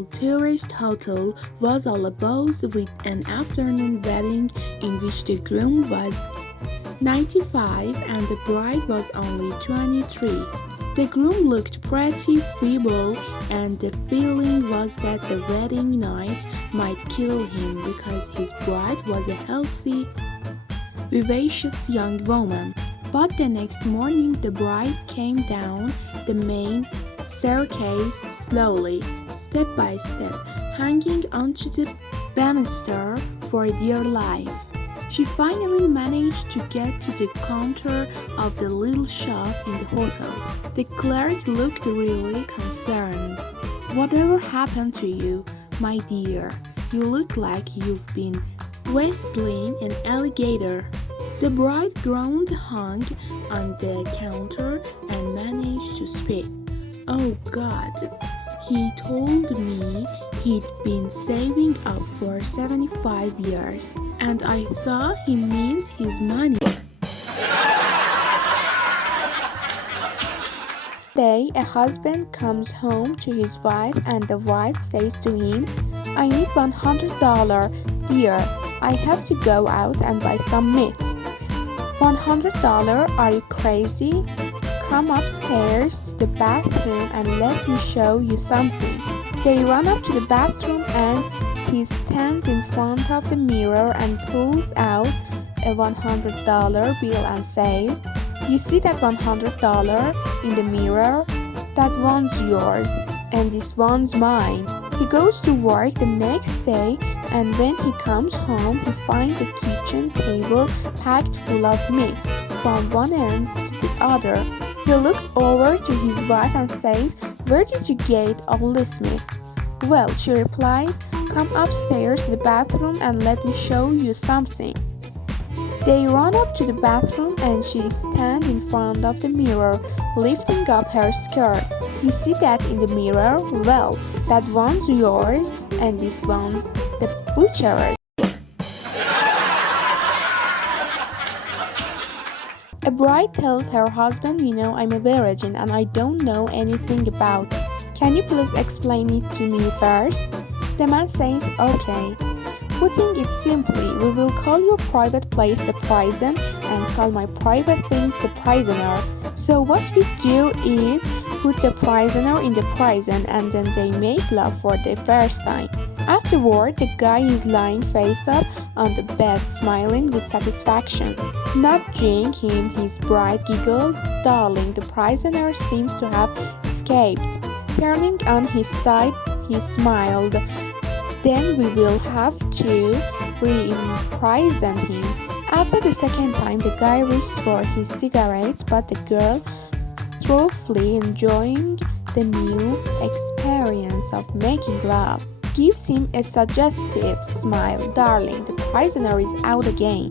old tourist hotel was all abuzz with an afternoon wedding in which the groom was 95 and the bride was only 23. The groom looked pretty feeble, and the feeling was that the wedding night might kill him because his bride was a healthy, vivacious young woman. But the next morning the bride came down the main staircase slowly, step by step, hanging onto the banister for dear life. She finally managed to get to the counter of the little shop in the hotel. The clerk looked really concerned. "Whatever happened to you, my dear? You look like you've been wrestling an alligator." The bridegroom hung on the counter and managed to speak. "Oh God, he told me he'd been saving up for 75 years, and I thought he meant his money." Day, a husband comes home to his wife and the wife says to him, "I need $100, dear. I have to go out and buy some meat." $100? Are you crazy? Come upstairs to the bathroom and let me show you something. They run up to the bathroom and he stands in front of the mirror and pulls out a $100 bill and says, "You see that $100 in the mirror? That one's yours and this one's mine." He goes to work the next day, and when he comes home he finds the kitchen table packed full of meat from one end to the other. He looks over to his wife and says, "Where did you get all this meat?" "Well," she replies, "come upstairs to the bathroom and let me show you something." They run up to the bathroom and she stands in front of the mirror, lifting up her skirt. "You see that in the mirror? Well, that one's yours and this one's the butcher's." A bride tells her husband, "You know, I'm a virgin and I don't know anything about it. Can you please explain it to me first?" The man says, "Okay. Putting it simply, we will call your private place the prison and call my private things the prisoner. So what we do is put the prisoner in the prison and then they make love for the first time. Afterward, the guy is lying face up on the bed smiling with satisfaction. Nudging him, his bride giggles. Darling, the prisoner seems to have escaped." Turning on his side, he smiled. "Then we will have to re-imprison him." After the second time, the guy reaches for his cigarette, but the girl, thoroughly enjoying the new experience of making love, gives him a suggestive smile. "Darling, the prisoner is out again."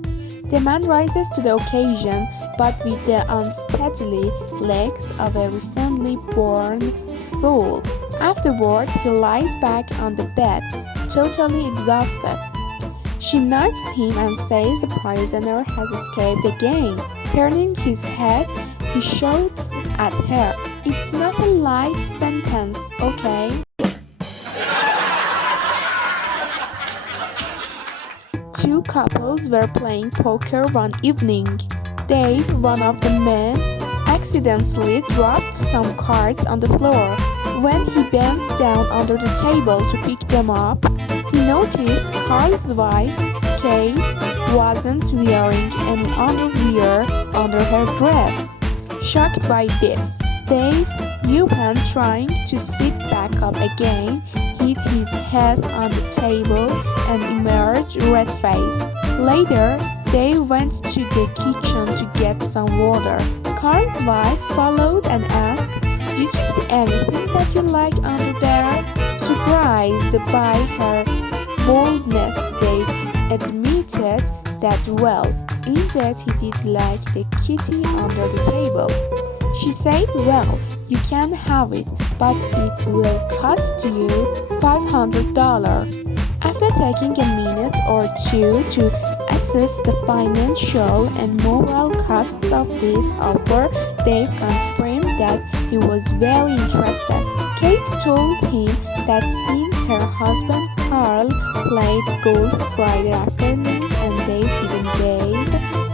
The man rises to the occasion, but with the unsteady legs of a recently born fool. Afterward, he lies back on the bed, totally exhausted. She nudges him and says the prisoner has escaped again. Turning his head, he shouts at her, "It's not a life sentence, okay?" Two couples were playing poker one evening. Dave, one of the men, accidentally dropped some cards on the floor. When he bent down under the table to pick them up, he noticed Carl's wife, Kate, wasn't wearing any underwear under her dress. Shocked by this, Dave, Yupan, trying to sit back up again, hit his head on the table and emerged red-faced. Later, Dave went to the kitchen to get some water. Carl's wife followed and asked, "Did you see anything that you like under there?" Surprised by her boldness, Dave admitted that, well, indeed he did like the kitty under the table. She said, "Well, you can have it, but it will cost you $500. After taking a minute or two to assess the financial and moral costs of this offer, Dave confirmed that he was very interested. Kate told him that since her husband Carl played golf Friday afternoons and Dave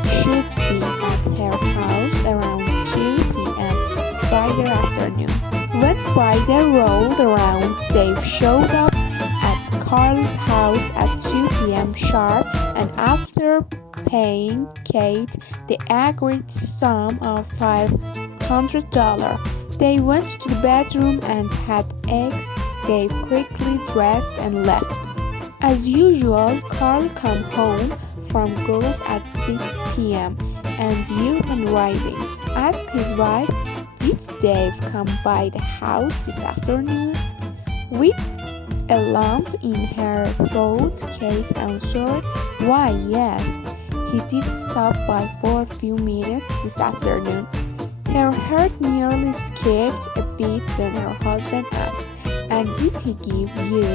should be at her house around 2 p.m. Friday afternoon. When Friday rolled around, Dave showed up at Carl's house at 2 p.m. sharp, and after paying Kate the agreed sum of $500, they went to the bedroom and had eggs. Dave quickly dressed and left. As usual, Carl came home from golf at 6 p.m. and you've been riding. Asked his wife, "Did Dave come by the house this afternoon?" With a lump in her throat, Kate answered, "Why, yes. He did stop by for a few minutes this afternoon." Her heart nearly skipped a beat when her husband asked, "And did he give you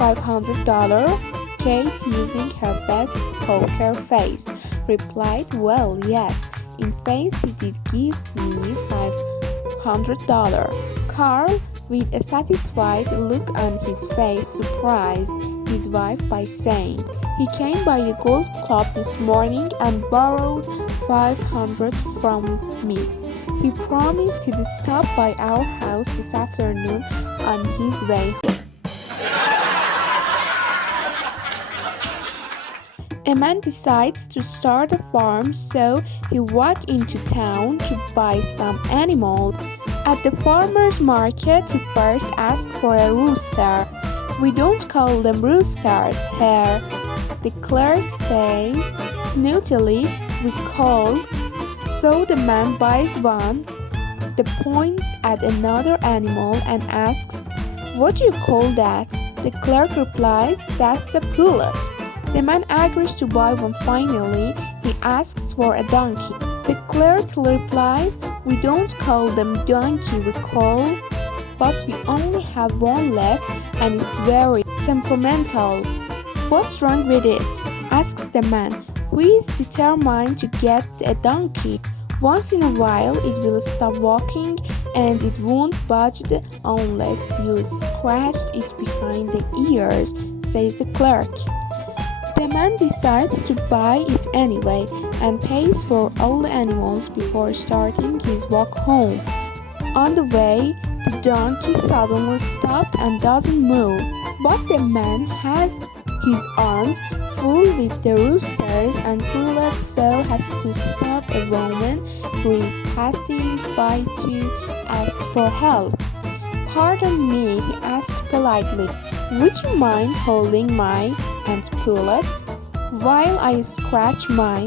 $500? Kate, using her best poker face, replied, "Well, yes. In face, he did give me $500. Carl, with a satisfied look on his face, surprised his wife by saying, "He came by the golf club this morning and borrowed $500 from me. He promised he'd stop by our house this afternoon on his way home." A man decides to start a farm, so he walked into town to buy some animals. At the farmer's market, he first asked for a rooster. "We don't call them roosters here," the clerk says snootily. "We call." So the man buys one, the points at another animal and asks, "What do you call that?" The clerk replies, "That's a pullet." The man agrees to buy one. Finally, he asks for a donkey. The clerk replies, "We don't call them donkey, we call, but we only have one left and it's very temperamental." "What's wrong with it?" asks the man, who is determined to get a donkey. "Once in a while it will stop walking and it won't budge unless you scratched it behind the ears," says the clerk. The man decides to buy it anyway and pays for all the animals before starting his walk home. On the way, the donkey suddenly stopped and doesn't move, but the man has his arms full with the roosters and pullets, so has to stop a woman who is passing by to ask for help. "Pardon me," he asked politely, "would you mind holding my and pullets while I scratch my..."